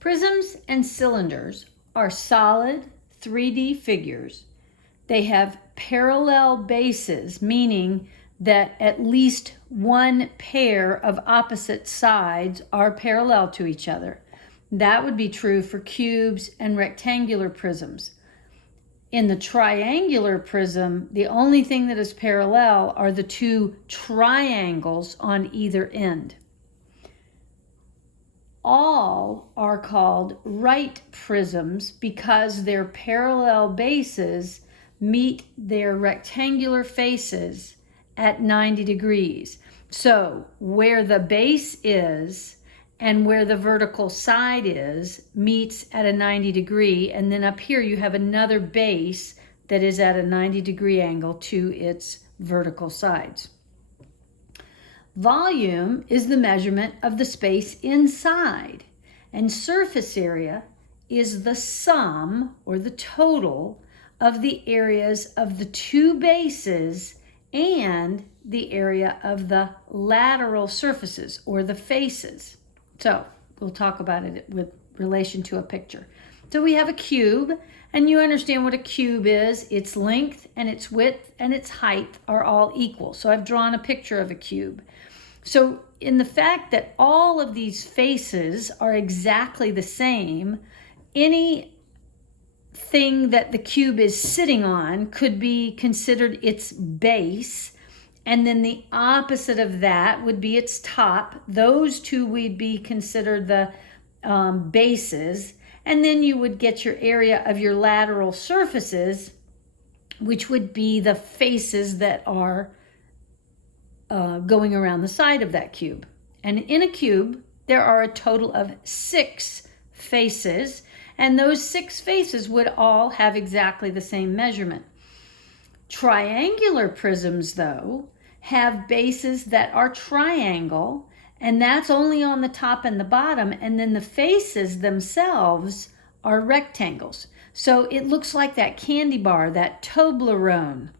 Prisms and cylinders are solid 3D figures. They have parallel bases, meaning that at least one pair of opposite sides are parallel to each other. That would be true for cubes and rectangular prisms. In the triangular prism, the only thing that is parallel are the two triangles on either end. All are called right prisms because their parallel bases meet their rectangular faces at 90 degrees. So where the base is and where the vertical side is meets at a 90 degree, and then up here you have another base that is at a 90 degree angle to its vertical sides. Volume is the measurement of the space inside, and surface area is the sum or the total of the areas of the two bases and the area of the lateral surfaces or the faces. So we'll talk about it with relation to a picture. So we have a cube, and you understand what a cube is. Its length and its width and its height are all equal. So I've drawn a picture of a cube. So in the fact that all of these faces are exactly the same, anything that the cube is sitting on could be considered its base, and then the opposite of that would be its top. Those two would be considered the bases, and then you would get your area of your lateral surfaces, which would be the faces that are going around the side of that cube. And in a cube, there are a total of 6 faces, and those 6 faces would all have exactly the same measurement. Triangular prisms, though, have bases that are triangle, and that's only on the top and the bottom, and then the faces themselves are rectangles. So it looks like that candy bar, that Toblerone,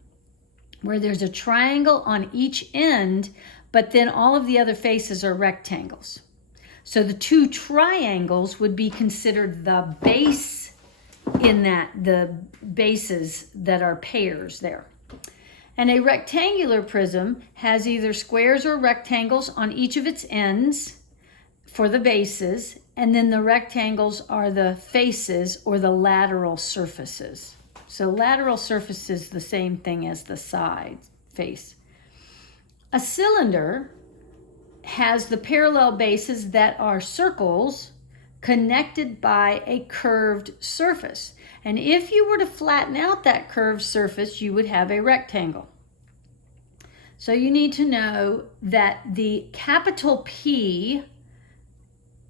where there's a triangle on each end, but then all of the other faces are rectangles. So the two triangles would be considered the base in that, the bases that are pairs there. And a rectangular prism has either squares or rectangles on each of its ends for the bases, and then the rectangles are the faces or the lateral surfaces. So lateral surface is the same thing as the side face. A cylinder has the parallel bases that are circles connected by a curved surface. And if you were to flatten out that curved surface, you would have a rectangle. So you need to know that the capital P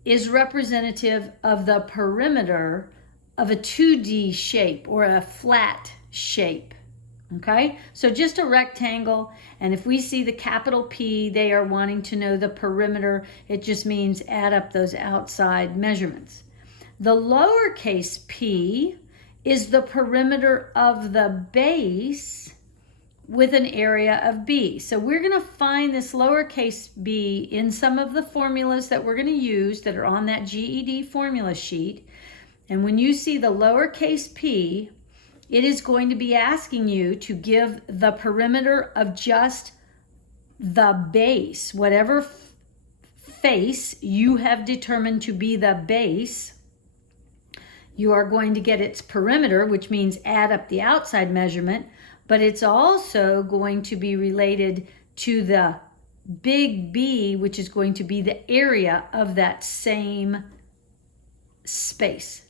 is representative of the perimeter of a 2D shape or a flat shape. Okay, so just a rectangle, and if we see the capital P, they are wanting to know the perimeter. It just means add up those outside measurements. The lowercase p is the perimeter of the base with an area of B. So we're going to find this lowercase b in some of the formulas that we're going to use that are on that GED formula sheet. And when you see the lowercase p, it is going to be asking you to give the perimeter of just the base, whatever face you have determined to be the base. You are going to get its perimeter, which means add up the outside measurement, but it's also going to be related to the big B, which is going to be the area of that same space.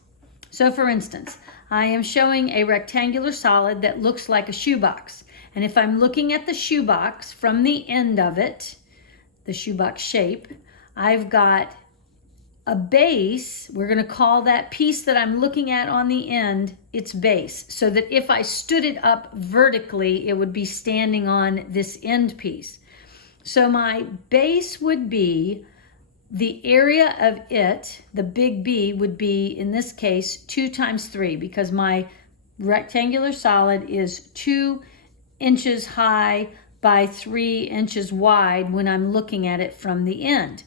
So for instance, I am showing a rectangular solid that looks like a shoebox. And if I'm looking at the shoebox from the end of it, the shoebox shape, I've got a base. We're going to call that piece that I'm looking at on the end its base, so that if I stood it up vertically, it would be standing on this end piece. So my base would be the area of it, the big B would be, in this case, 2 times 3, because my rectangular solid is 2 inches high by 3 inches wide when I'm looking at it from the end.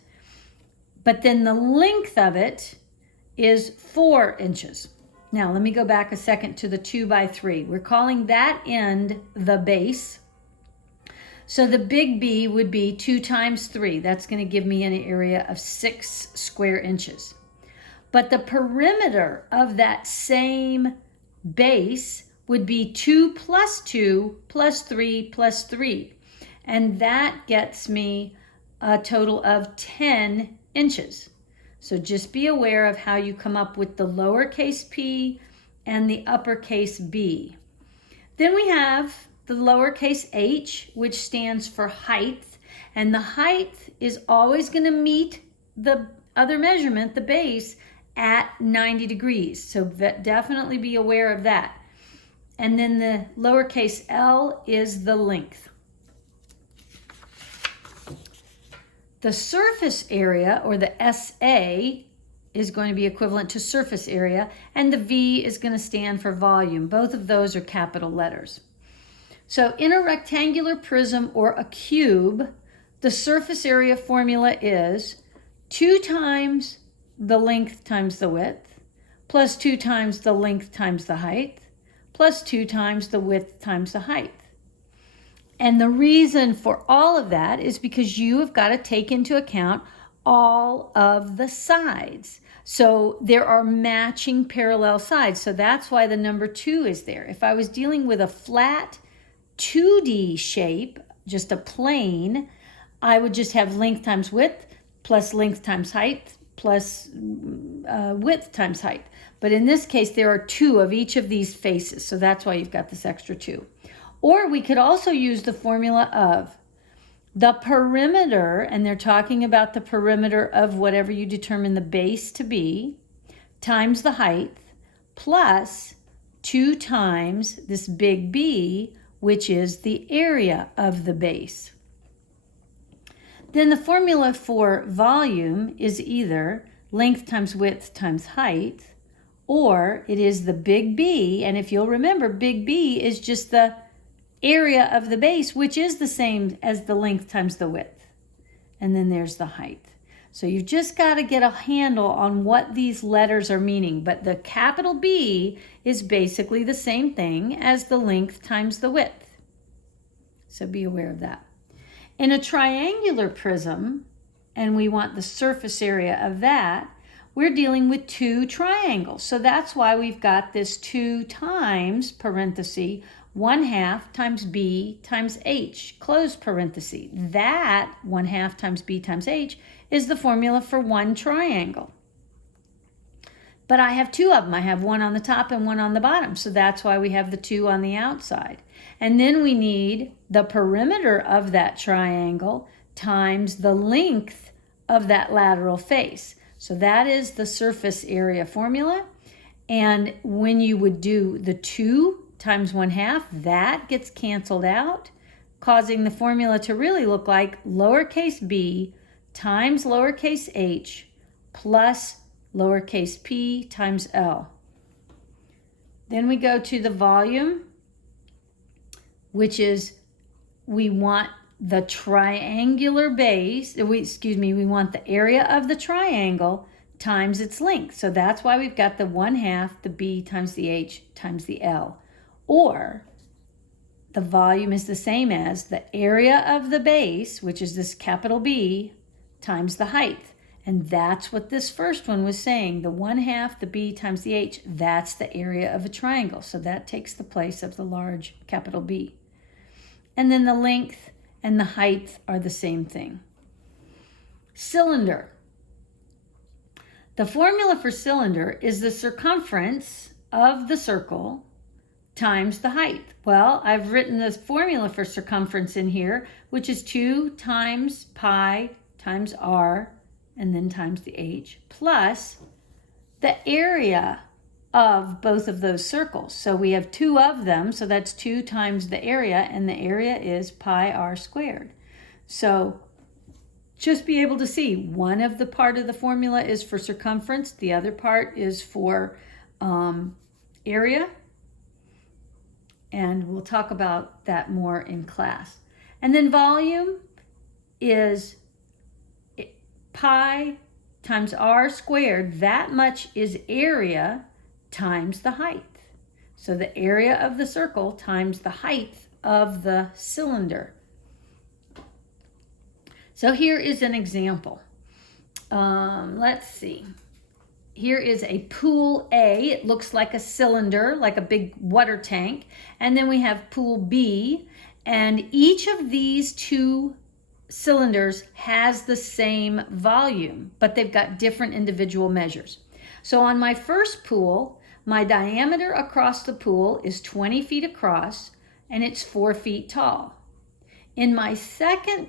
But then the length of it is 4 inches. Now, let me go back a second to the 2 by 3. We're calling that end the base. So the big B would be 2 times 3. That's going to give me an area of 6 square inches. But the perimeter of that same base would be 2 plus 2 plus 3 plus 3. And that gets me a total of 10 inches. So just be aware of how you come up with the lowercase p and the uppercase b. Then we have the lowercase h, which stands for height. And the height is always going to meet the other measurement, the base, at 90 degrees. So definitely be aware of that. And then the lowercase l is the length. The surface area, or the SA, is going to be equivalent to surface area, and the V is going to stand for volume. Both of those are capital letters. So in a rectangular prism or a cube, the surface area formula is 2 times the length times the width, plus 2 times the length times the height, plus 2 times the width times the height. And the reason for all of that is because you have got to take into account all of the sides. So there are matching parallel sides. So that's why the number 2 is there. If I was dealing with a flat 2D shape, just a plane, I would just have length times width plus length times height plus width times height. But in this case, there are 2 of each of these faces. So that's why you've got this extra 2. Or we could also use the formula of the perimeter, and they're talking about the perimeter of whatever you determine the base to be, times the height, plus 2 times this big B, which is the area of the base. Then the formula for volume is either length times width times height, or it is the big B, and if you'll remember, big B is just the area of the base, which is the same as the length times the width. And then there's the height. So you've just got to get a handle on what these letters are meaning. But the capital B is basically the same thing as the length times the width. So be aware of that. In a triangular prism, and we want the surface area of that, we're dealing with 2 triangles. So that's why we've got this 2 times, parenthesis, 1/2 times B times H, close parenthesis. That 1/2 times B times H is the formula for one triangle. But I have 2 of them. I have one on the top and one on the bottom. So that's why we have the 2 on the outside. And then we need the perimeter of that triangle times the length of that lateral face. So that is the surface area formula. And when you would do the 2 times 1/2, that gets canceled out, causing the formula to really look like lowercase b times lowercase h plus lowercase p times L. Then we go to the volume, which is we want the triangular base, we want the area of the triangle times its length. So that's why we've got the 1/2, the b times the h times the L. Or the volume is the same as the area of the base, which is this capital B, times the height. And that's what this first one was saying. The 1/2, the B times the H, that's the area of a triangle. So that takes the place of the large capital B. And then the length and the height are the same thing. Cylinder. The formula for cylinder is the circumference of the circle times the height. Well, I've written this formula for circumference in here, which is 2 times pi times r, and then times the h, plus the area of both of those circles. So we have 2 of them, so that's 2 times the area, and the area is pi r squared. So just be able to see one of the part of the formula is for circumference, the other part is for area. And we'll talk about that more in class. And then volume is pi times r squared, that much is area times the height. So the area of the circle times the height of the cylinder. So here is an example. Let's see. Here is a pool A. It looks like a cylinder, like a big water tank. And then we have pool B. And each of these two cylinders has the same volume, but they've got different individual measures. So on my first pool, my diameter across the pool is 20 feet across, and it's 4 feet tall. In my second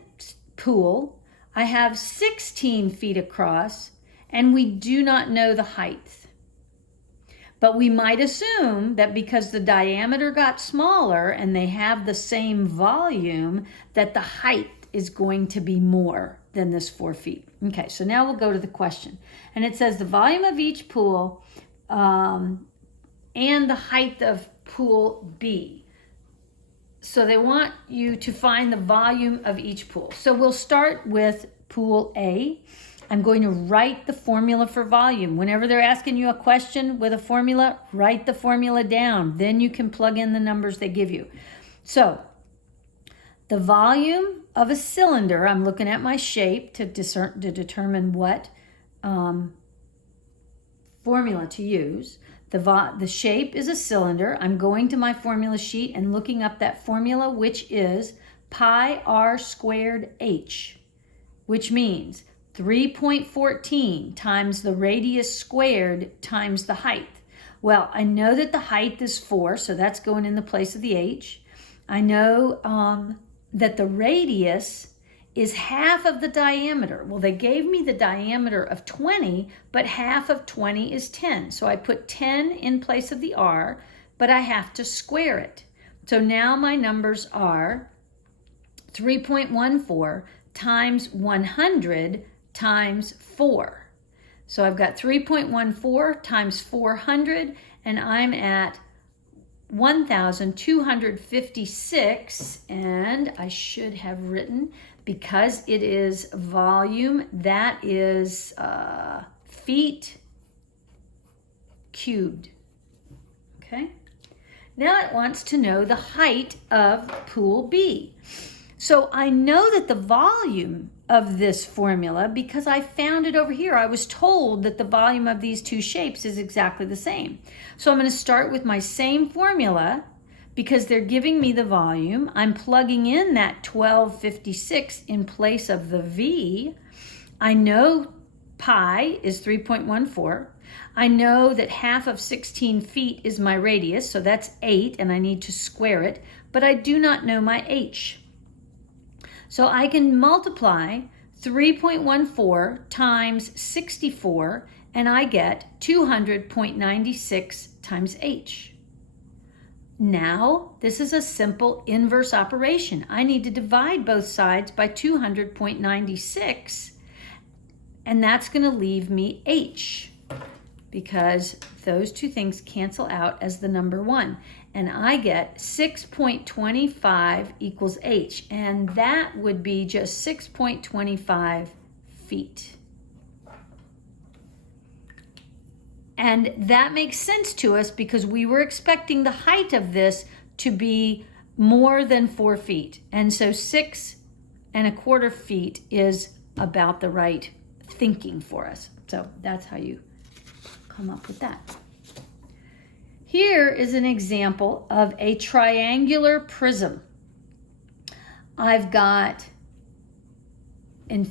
pool, I have 16 feet across, and we do not know the height. But we might assume that because the diameter got smaller and they have the same volume, that the height is going to be more than this 4 feet. Okay, so now we'll go to the question. And it says the volume of each pool and the height of pool B. So they want you to find the volume of each pool. So we'll start with pool A. I'm going to write the formula for volume. Whenever they're asking you a question with a formula, write the formula down. Then you can plug in the numbers they give you. So the volume of a cylinder, I'm looking at my shape to determine what formula to use. The shape is a cylinder. I'm going to my formula sheet and looking up that formula, which is pi r squared h, which means 3.14 times the radius squared times the height. Well, I know that the height is 4, so that's going in the place of the h. I know that the radius is half of the diameter. Well, they gave me the diameter of 20, but half of 20 is 10. So I put 10 in place of the r, but I have to square it. So now my numbers are 3.14 times 100 times 4. So I've got 3.14 times 400, and I'm at 1,256, and I should have written, because it is volume, that is feet cubed. Okay. Now it wants to know the height of pool B. So I know that the volume of this formula, because I found it over here, I was told that the volume of these two shapes is exactly the same. So I'm going to start with my same formula because they're giving me the volume. I'm plugging in that 1256 in place of the V. I know pi is 3.14. I know that half of 16 feet is my radius, so that's 8, and I need to square it, but I do not know my h. So I can multiply 3.14 times 64, and I get 200.96 times h. Now, this is a simple inverse operation. I need to divide both sides by 200.96, and that's going to leave me h, because those two things cancel out as the number 1. And I get 6.25 equals h, and that would be just 6.25 feet. And that makes sense to us because we were expecting the height of this to be more than 4 feet. And so 6.25 feet is about the right thinking for us. So that's how you come up with that. Here is an example of a triangular prism. I've got an,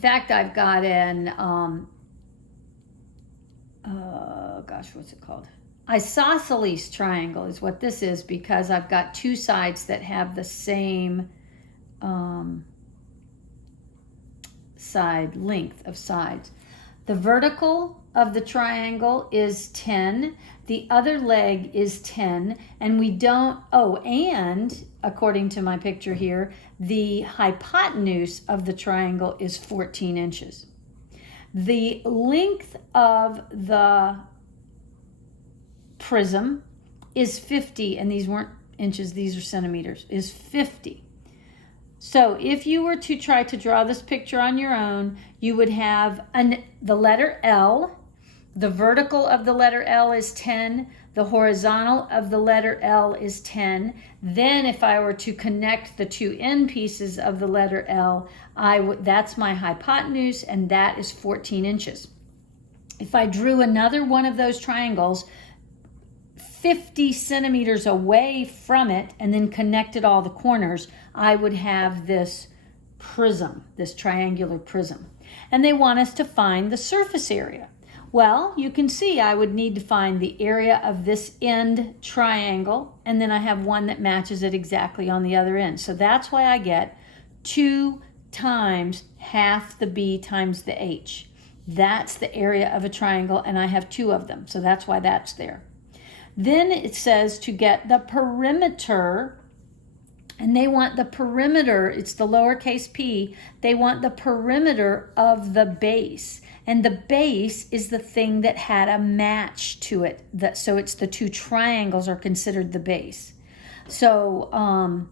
what's it called? Isosceles triangle is what this is, because I've got two sides that have the same side length of sides. The vertical of the triangle is 10, the other leg is 10, and we don't, and according to my picture here, the hypotenuse of the triangle is 14 inches. The length of the prism is 50, and these weren't inches, these are centimeters, is 50. So if you were to try to draw this picture on your own, you would have the letter L. The vertical of the letter L is 10. The horizontal of the letter L is 10. Then if I were to connect the two end pieces of the letter L, that's my hypotenuse, and that is 14 inches. If I drew another one of those triangles 50 centimeters away from it and then connected all the corners, I would have this prism, this triangular prism. And they want us to find the surface area. Well, you can see I would need to find the area of this end triangle, and then I have one that matches it exactly on the other end. So that's why I get 2 times half the B times the H. That's the area of a triangle, and I have 2 of them. So that's why that's there. Then it says to get the perimeter, and they want the perimeter, it's the lowercase p, they want the perimeter of the base. And the base is the thing that had a match to it. So it's the 2 triangles are considered the base. So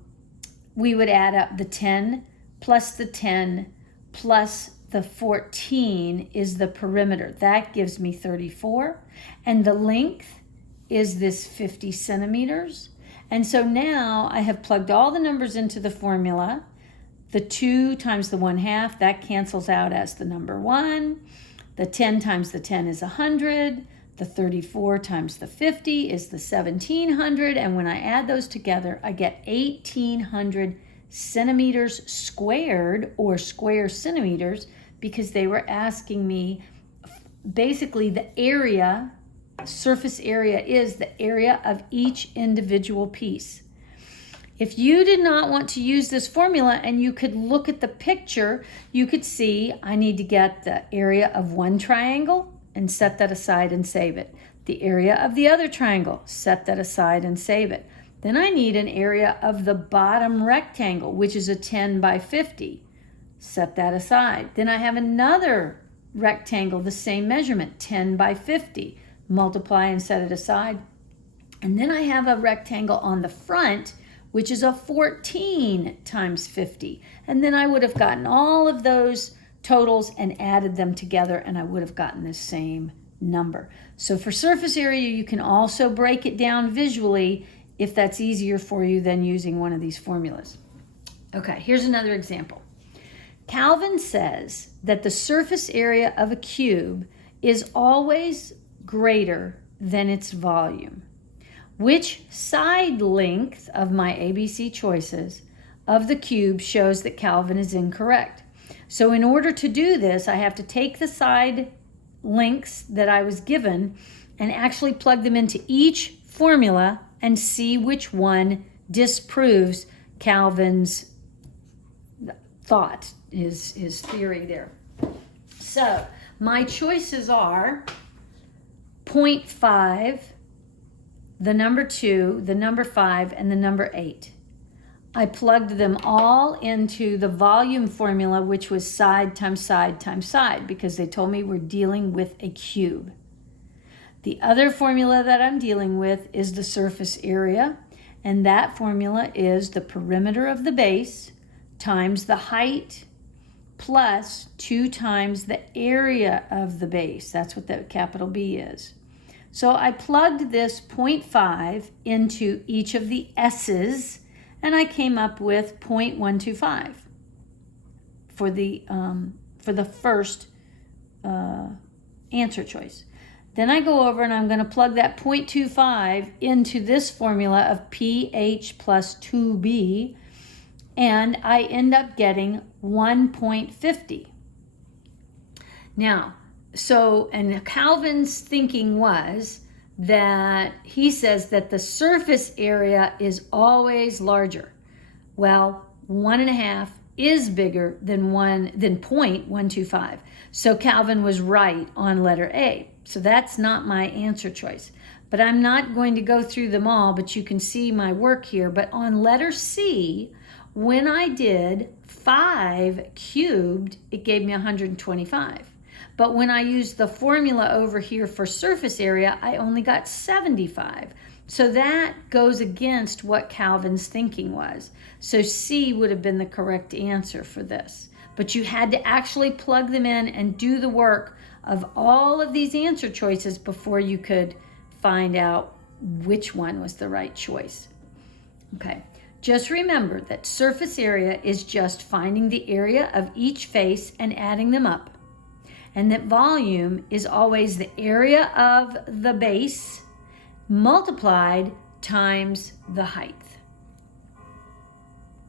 we would add up the 10 plus the 10 plus the 14 is the perimeter. That gives me 34. And the length is this 50 centimeters. And so now I have plugged all the numbers into the formula. The 2 times the 1/2, that cancels out as the number 1. The 10 times the 10 is 100. The 34 times the 50 is the 1700. And when I add those together, I get 1800 centimeters squared, or square centimeters, because they were asking me basically the area, surface area is the area of each individual piece. If you did not want to use this formula and you could look at the picture, you could see I need to get the area of one triangle and set that aside and save it. The area of the other triangle, set that aside and save it. Then I need an area of the bottom rectangle, which is a 10 by 50. Set that aside. Then I have another rectangle, the same measurement, 10 by 50. Multiply and set it aside. And then I have a rectangle on the front, which is a 14 times 50. And then I would have gotten all of those totals and added them together, and I would have gotten the same number. So for surface area, you can also break it down visually if that's easier for you than using one of these formulas. Okay, here's another example. Calvin says that the surface area of a cube is always greater than its volume. Which side length of my ABC choices of the cube shows that Calvin is incorrect? So in order to do this, I have to take the side lengths that I was given and actually plug them into each formula and see which one disproves Calvin's thought, his theory there. So my choices are 0.5, the number 2, the number 5, and the number 8. I plugged them all into the volume formula, which was side times side times side, because they told me we're dealing with a cube. The other formula that I'm dealing with is the surface area, and that formula is the perimeter of the base times the height plus 2 times the area of the base. That's what the capital B is. So I plugged this 0.5 into each of the S's, and I came up with 0.125 for the first answer choice. Then I go over and I'm going to plug that 0.25 into this formula of pH plus 2B, and I end up getting 1.50. Now, and Calvin's thinking was that he says that the surface area is always larger. Well, 1.5 is bigger than 0.125. So Calvin was right on letter A. So that's not my answer choice. But I'm not going to go through them all, but you can see my work here. But on letter C, when I did 5 cubed, it gave me 125. But when I used the formula over here for surface area, I only got 75. So that goes against what Calvin's thinking was. So C would have been the correct answer for this. But you had to actually plug them in and do the work of all of these answer choices before you could find out which one was the right choice. Okay, just remember that surface area is just finding the area of each face and adding them up. And that volume is always the area of the base multiplied times the height.